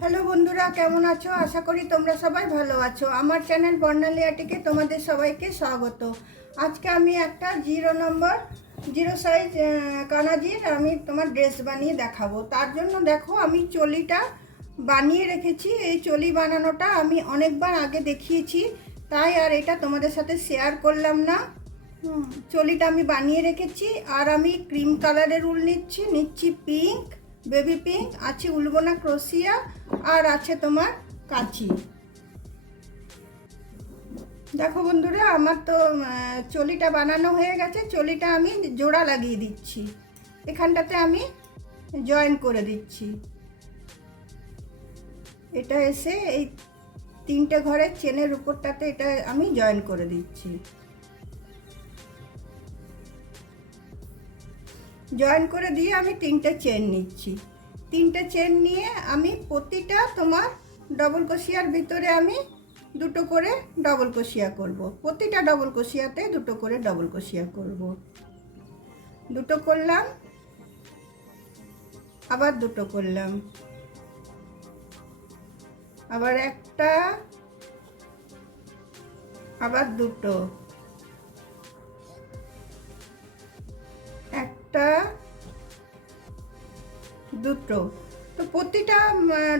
Hello বন্ধুরা, কেমন আছো? আশা করি তোমরা সবাই ভালো আছো। আমার চ্যানেল বর্ণালী আর্টিকে তোমাদের সবাইকে স্বাগত। আজকে আমি একটা 0 সাইজ কানাজির আমি তোমার ড্রেস বানিয়ে দেখাবো। তার জন্য দেখো, আমি চলিটা বানিয়ে রেখেছি। এই চলি বানানোটা আমি অনেকবার আগে দেখিয়েছি, তাই আর এটা তোমাদের সাথে শেয়ার করলাম না। চলিটা আমি বানিয়ে রেখেছি। আর আমি ক্রিম কালারের উল নিচ্ছি পিঙ্ক, বেবি পিঙ্ক, আছে উলবোনা ক্রোশিয়া, আর আছে তোমার কাঁচি। দেখো বন্ধুরা, আমার তো চলিটা বানানো হয়ে গেছে। চলিটা আমি জোড়া লাগিয়ে দিচ্ছি, এখানটাতে আমি জয়েন করে দিচ্ছি। এটা এসে এই 3টে ঘরের চেনের উপরটাতে এটা আমি জয়েন করে দিচ্ছি। জয়েন করে দিয়ে আমি 3টে চেন নিচ্ছি। 3টে চেন নিয়ে আমি প্রতিটা তোমার ডবল ক্রোশিয়ার ভিতরে আমি 2টো করে ডবল ক্রোশিয়া করব। প্রতিটা ডবল ক্রোশিয়াতে 2টো করে ডবল ক্রোশিয়া করব। 2টো করলাম, আবার 2টো করলাম, আবার একটা, আবার 2টো, একটা, 2টো। তো প্রতিটা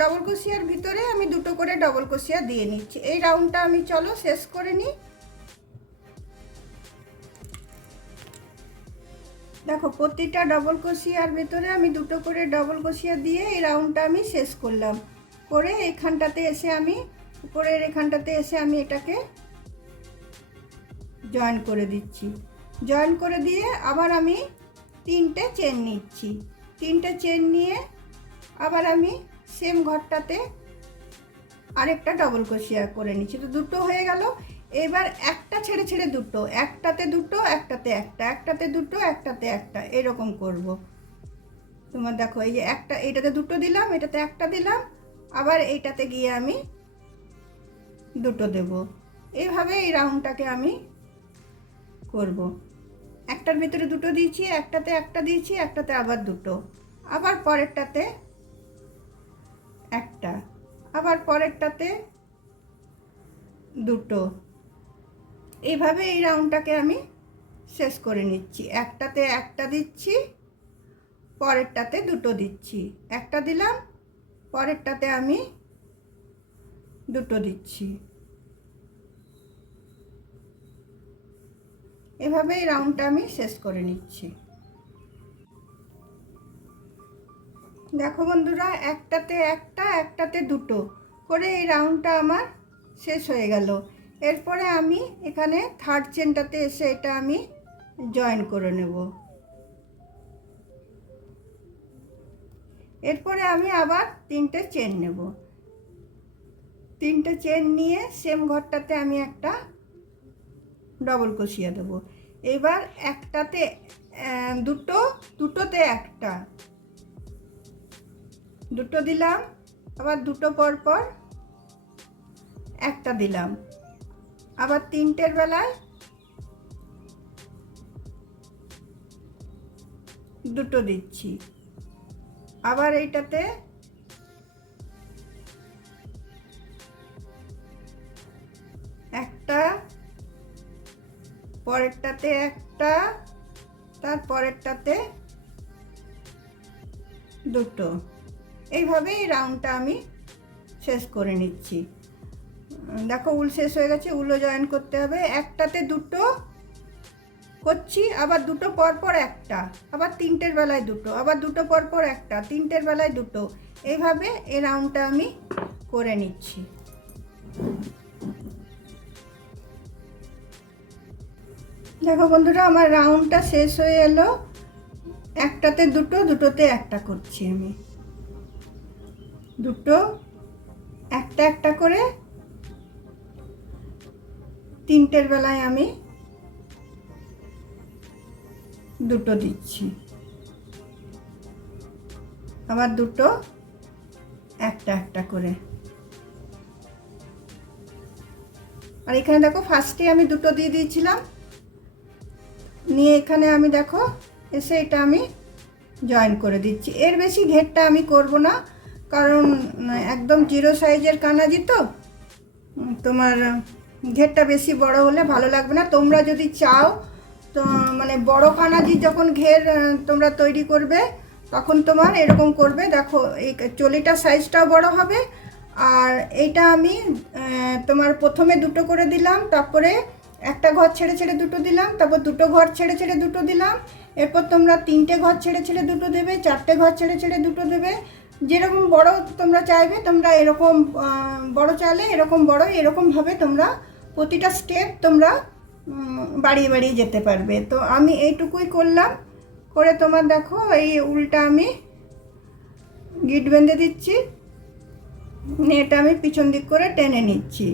ডবল ক্রোশিয়ার ভিতরে আমি 2টো করে ডবল ক্রোশিয়া দিয়ে নিচ্ছি। এই রাউন্ডটা আমি চলো শেষ করে নিই। দেখো, প্রতিটা ডবল ক্রোশিয়ার ভিতরে আমি 2টো করে ডবল ক্রোশিয়া দিয়ে এই রাউন্ডটা আমি শেষ করলাম। করে এখানটাতে এসে আমি উপরের এখানটাতে এসে আমি এটাকে জয়েন করে দিচ্ছি। জয়েন করে দিয়ে আবার আমি 3টে চেন নিচ্ছি। 3টে চেন নিয়ে আবার আমি সেম ঘরটাতে আরেকটা ডবল ক্রোশিয়া করে নিচ্ছি। তো 2টো হয়ে গেল। এবার একটা ছেড়ে ছেড়ে 2টো, একটাতে 2টো, একটাতে একটা, একটাতে 2টো, একটাতে একটা, এরকম করব। তোমার দেখো, এই যে একটা, এইটাতে 2টো দিলাম, এটাতে একটা দিলাম, আবার এইটাতে গিয়ে আমি 2টো দেব। এইভাবে এই রাউন্ডটাকে আমি করব। একটার ভিতরে 2টো দিয়েছি, একটাতে একটা দিয়েছি, একটাতে আবার 2টো, আবার পরেরটাতে একটা, আবার পরেরটাতে 2টো। এইভাবে এই রাউন্ডটাকে আমি শেষ করে নিচ্ছি। একটাতে একটা দিচ্ছি, পরেরটাতে 2টো দিচ্ছি, একটা দিলাম, পরেরটাতে আমি 2টো দিচ্ছি। এভাবে এই রাউন্ডটা আমি শেষ করে নিচ্ছি। দেখো বন্ধুরা, একটাতে একটা, একটাতে 2টো করে এই রাউন্ডটা আমার শেষ হয়ে গেল। এরপরে আমি এখানে থার্ড চেনটাতে এসে এটা আমি জয়েন করে নেব। এরপরে আমি আবার 3টে চেন নেব। 3টে চেন নিয়ে সেম ঘরটাতে আমি একটা ডবল ক্রোশিয়া দেবো। এবার একটাতে 2টো, 2টোতে একটা, 2টো দিলাম, আবার 2টো পর পর একটা দিলাম, আবার 3টের বেলায় 2টো দিচ্ছি, আবার এইটাতে একটা, পরেরটাতে একটা, তার পরেরটাতে 2টো। এইভাবে এই রাউন্ডটা আমি শেষ করে নিচ্ছি। দেখো, উল শেষ হয়ে গেছে, উলও জয়েন করতে হবে। একটাতে 2টো করছি, আবার 2টো পর পর একটা, আবার 3টের বেলায় 2টো, আবার 2টো পর পর একটা, 3টের বেলায় 2টো। এইভাবে এই রাউন্ডটা আমি করে নিচ্ছি। দেখো বন্ধুরা, আমার রাউন্ডটা শেষ হয়ে এলো। একটাতে 2টো, 2টোতে একটা করছি আমি, 2টো, একটা একটা করে 3টের বেলায় আমি 2টো দিচ্ছি, আবার 2টো, একটা একটা করে। আর এখানে দেখো, ফার্স্টে আমি 2টো দিয়ে দিয়েছিলাম, নিয়ে এখানে আমি দেখো এসে এটা আমি জয়েন করে দিচ্ছি। এর বেশি ঘেরটা আমি করব না, কারণ একদম জিরো সাইজের কানাজি তো, তোমার ঘেরটা বেশি বড় হলে ভালো লাগবে না। তোমরা যদি চাও তো মানে বড় কানাজি যখন ঘের তোমরা তৈরি করবে তখন তোমার এরকম করবে। দেখো এই চলিটার সাইজটাও বড় হবে। আর এইটা আমি তোমার প্রথমে দুটো করে দিলাম, তারপরে একটা ঘর ছেড়ে ছেড়ে দুটো দিলাম, তারপর দুটো ঘর ছেড়ে ছেড়ে দুটো দিলাম, এরপর তোমরা তিনটে ঘর ছেড়ে ছেড়ে দুটো দেবে, চারটে ঘর ছেড়ে ছেড়ে দুটো দেবে। যেরকম বড় তোমরা চাইবে, তোমরা এরকম বড় চাইলে এরকম বড়, এরকমভাবে তোমরা প্রতিটা স্টেপ তোমরা বাড়িয়ে বাড়িয়ে যেতে পারবে। তো আমি এইটুকুই করলাম, করে তোমার দেখো এই উলটা আমি গিট বেঁধে দিচ্ছি, এটা আমি পিছন দিক করে টেনে নিচ্ছি।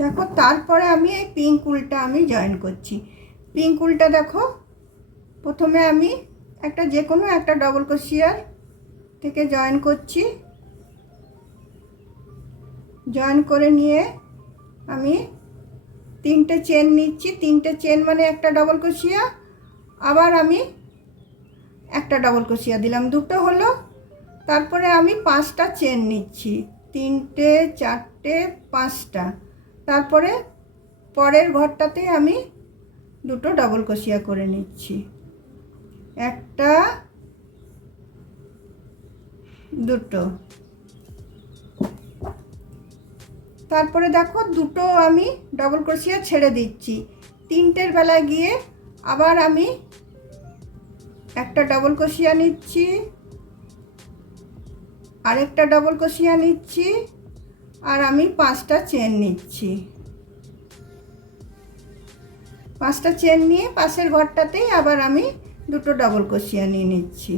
দেখো তারপরে আমি এই পিঙ্ক উলটা আমি জয়েন করছি। পিঙ্ক উলটা দেখো প্রথমে আমি একটা যে কোনো একটা ডবল ক্রোশিয়ার থেকে জয়েন করছি। জয়েন করে নিয়ে আমি তিনটে চেন নিচ্ছি, তিনটে চেন মানে একটা ডবল ক্রোশিয়া, আবার আমি একটা ডবল ক্রোশিয়া দিলাম, দুটো হলো। তারপরে আমি পাঁচটা চেন নিচ্ছি, তিনটে চারটে পাঁচটা। তারপরে পরের ঘরটাতে আমি দুটো ডবল ক্রোশিয়া করে নিচ্ছি, একটা দুটো। তারপরে দেখো দুটো আমি ডবল ক্রোশিয়া ছেড়ে দিচ্ছি, তিনটের বেলায় গিয়ে আবার আমি একটা ডবল ক্রোশিয়া নিচ্ছি, আরেকটা ডবল ক্রোশিয়া নিচ্ছি, আর আমি পাঁচটা চেন নিচ্ছি। পাঁচটা চেন নিয়ে পাশের ঘরটাতেই আবার আমি দুটো ডবল ক্রোশিয়া নিয়ে নিচ্ছি,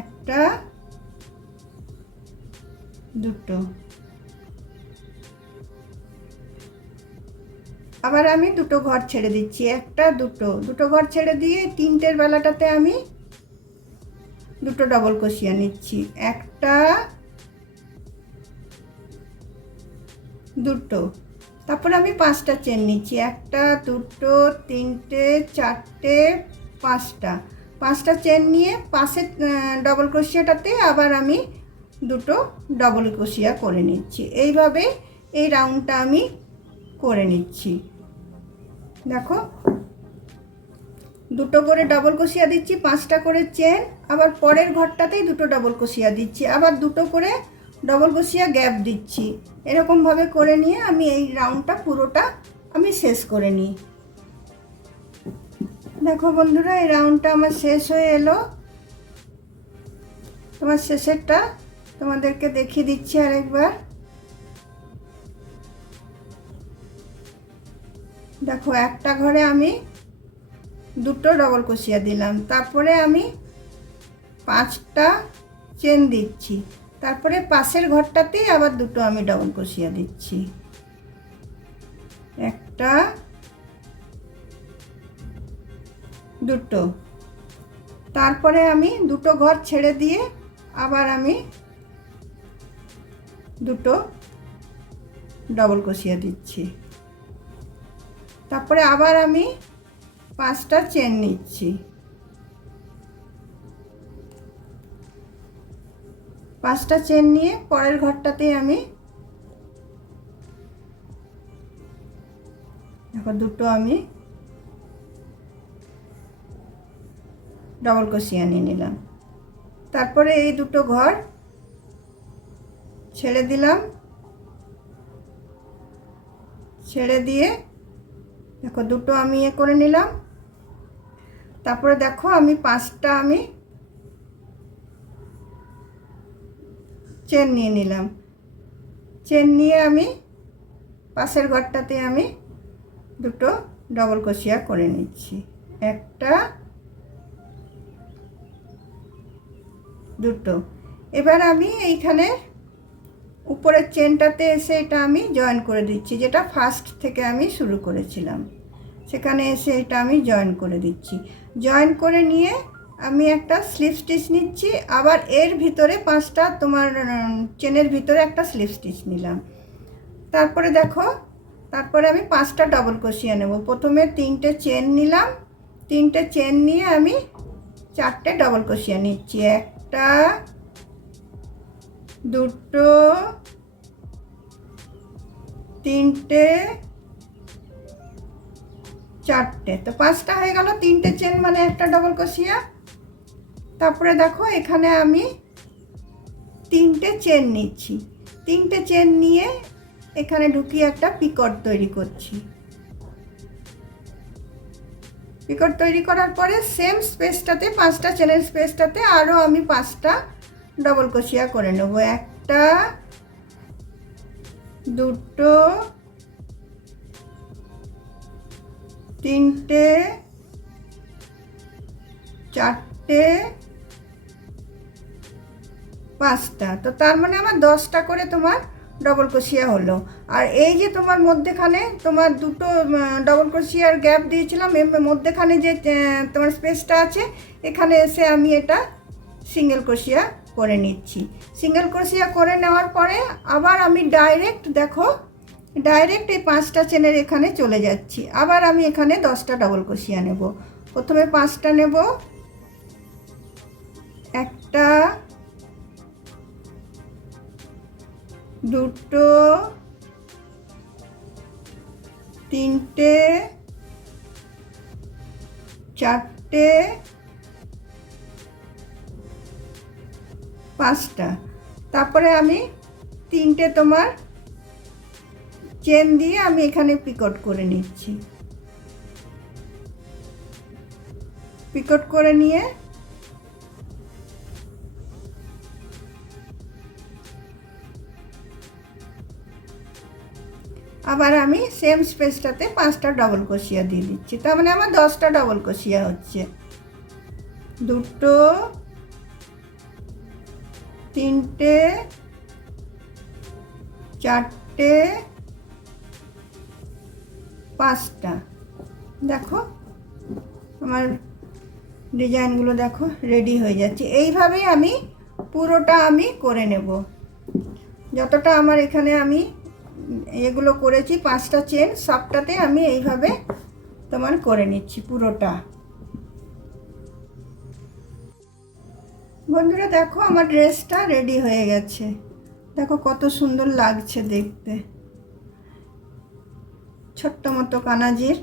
একটা দুটো। আবার আমি দুটো ঘর ছেড়ে দিচ্ছি, একটা দুটো, দুটো ঘর ছেড়ে দিয়ে তিনটের বেলাটাতে আমি দুটো ডবল ক্রোশিয়া নিচ্ছি, একটা দুটো। তারপরে আমি পাঁচটা চেন নিচ্ছি, একটা দুটো তিনটে চারটে পাঁচটা। পাঁচটা চেন নিয়ে পাশে ডবল ক্রোশিয়াটাতে আবার আমি দুটো ডবল ক্রোশিয়া করে নিচ্ছি। এইভাবে এই রাউন্ডটা আমি করে নিচ্ছি। দেখো দুটো করে ডবল ক্রোশিয়া দিচ্ছি, পাঁচটা করে চেন, আবার পরের ঘরটাতেই দুটো ডবল ক্রোশিয়া দিচ্ছি, আবার দুটো করে ডবল ক্রোশিয়া গ্যাপ দিচ্ছি। এরকমভাবে করে নিয়ে আমি এই রাউন্ডটা পুরোটা আমি শেষ করে নিই। দেখো বন্ধুরা এই রাউন্ডটা আমার শেষ হয়ে এলো। তোমার শেষেরটা তোমাদেরকে দেখিয়ে দিচ্ছি আরেকবার। দেখো একটা ঘরে আমি দুটো ডবল ক্রোশিয়া দিলাম, তারপরে আমি পাঁচটা চেন দিচ্ছি, তারপরে পাশের ঘরটাতেই আবার দুটো আমি ডবল ক্রোশিয়া দিচ্ছি, একটা দুটো। তারপরে আমি দুটো ঘর ছেড়ে দিয়ে আবার আমি দুটো ডবল ক্রোশিয়া দিচ্ছি, তারপরে আবার আমি পাঁচটা চেন নিচ্ছি, পাঁচটা চেন নিয়ে পরের ঘরটাতে আমি দেখো দুটো আমি ডবল ক্রোশিয়া নিয়ে নিলাম। তারপরে এই দুটো ঘর ছেড়ে দিলাম, ছেড়ে দিয়ে দেখো দুটো আমি করে নিলাম। তারপরে দেখো আমি পাঁচটা আমি চেন নিয়ে নিলাম, চেন নিয়ে আমি পাশের ঘরটাতে আমি দুটো ডবল ক্রোশিয়া করে নিচ্ছি, একটা দুটো। এবার আমি এইখানে উপরের চেনটাতে এসে এটা আমি জয়েন করে দিচ্ছি, যেটা ফার্স্ট থেকে আমি শুরু করেছিলাম সেখানে এসে এটা আমি জয়েন করে দিচ্ছি। জয়েন করে নিয়ে আমি একটা স্লিপ স্টিচ নিচ্ছি, আবার এর ভিতরে 5টা তোমার চেনের ভিতরে একটা স্লিপ স্টিচ নিলাম। তারপরে দেখো, তারপরে আমি 5টা ডবল ক্রোশিয়া নেব। প্রথমে 3টে চেন নিলাম, 3টে চেন নিয়ে আমি 4টে ডবল ক্রোশিয়া নিচ্ছি। 1টা, 2টো, 3টে, 4টে। তো 5টা হয়ে গেল, 3টে চেন মানে একটা ডবল ক্রোশিয়া। তারপরে দেখো এখানে আমি 3টে চেন নিচ্ছি, 3টে চেন নিয়ে এখানে ঢুকিয়ে একটা পিকট তৈরি করছি। পিকট তৈরি করার পরে সেম স্পেসটাতে 5টা চেনের স্পেসটাতে আরও আমি 5টা ডবল ক্রোশিয়া করে নেব। 1টা, 2টো, 3টে, 4টে, 5টা। তো তার মানে আমার 10টা করে তোমার ডবল ক্রোশিয়া হলো। আর এই যে তোমার মধ্যেখানে তোমার 2টো ডবল ক্রোশিয়ার গ্যাপ দিয়েছিলাম, এর মধ্যেখানে যে তোমার স্পেসটা আছে, এখানে এসে আমি এটা সিঙ্গেল ক্রোশিয়া করে নিচ্ছি। সিঙ্গেল ক্রোশিয়া করে নেওয়ার পরে আবার আমি ডাইরেক্ট দেখো, ডাইরেক্ট এই 5টা চেনের এখানে চলে যাচ্ছি। আবার আমি এখানে 10টা ডবল ক্রোশিয়া নেব। প্রথমে 5টা নেব, 1টা, 2টো, 3টে, 4টে, 5টা। তারপরে আমি 3টে তোমার চেন দিয়ে আমি এখানে পিকট করে নিচ্ছি। পিকট করে নিয়ে আবার আমি সেম স্পেসটাতে 5টা ডবল ক্রোশিয়া দিয়ে দিচ্ছি। তার মানে আমার 10টা ডবল ক্রোশিয়া হচ্ছে। 2টো, 3টে, 4টে, 5টা। দেখো আমার ডিজাইনগুলো দেখো রেডি হয়ে যাচ্ছে। এইভাবেই আমি পুরোটা আমি করে নেব। যতটা আমার এখানে আমি এগুলো করেছি 5টা চেন, সবটাতে আমি এইভাবে তোমার করে নিচ্ছি পুরোটা। বন্ধুরা দেখো আমার ড্রেসটা রেডি হয়ে গেছে। দেখো কত সুন্দর লাগছে দেখতে। ছোট্ট মতো কানাজির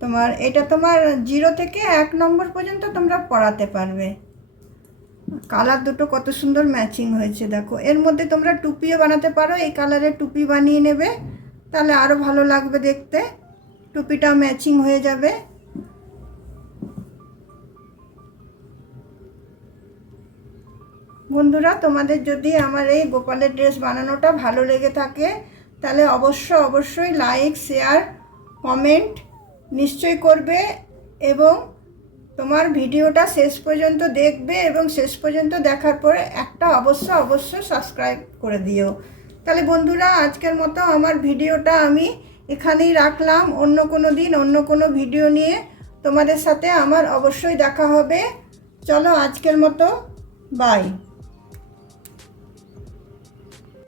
তোমার, এটা তোমার 0 থেকে 1 নম্বর পর্যন্ত তোমরা পরাতে পারবে। কালার দুটো কত সুন্দর ম্যাচিং হয়েছে দেখো। এর মধ্যে তোমরা টুপিও বানাতে পারো, এই কালারের টুপি বানিয়ে নেবে, তাহলে আরও ভালো লাগবে দেখতে। টুপিটা ম্যাচিং হয়ে যাবে। বন্ধুরা তোমাদের যদি আমার এই গোপালের ড্রেস বানানোটা ভালো লেগে থাকে, তাহলে অবশ্যই লাইক, শেয়ার, কমেন্ট নিশ্চয়ই করবে এবং তোমার ভিডিওটা শেষ পর্যন্ত দেখবে এবং শেষ পর্যন্ত দেখার পরে একটা অবশ্যই সাবস্ক্রাইব করে দিও। তাহলে বন্ধুরা আজকের মতো আমার ভিডিওটা আমি এখানেই রাখলাম। অন্য কোনো দিন অন্য কোনো ভিডিও নিয়ে তোমাদের সাথে আমার অবশ্যই দেখা হবে। চলো আজকের মতো বাই।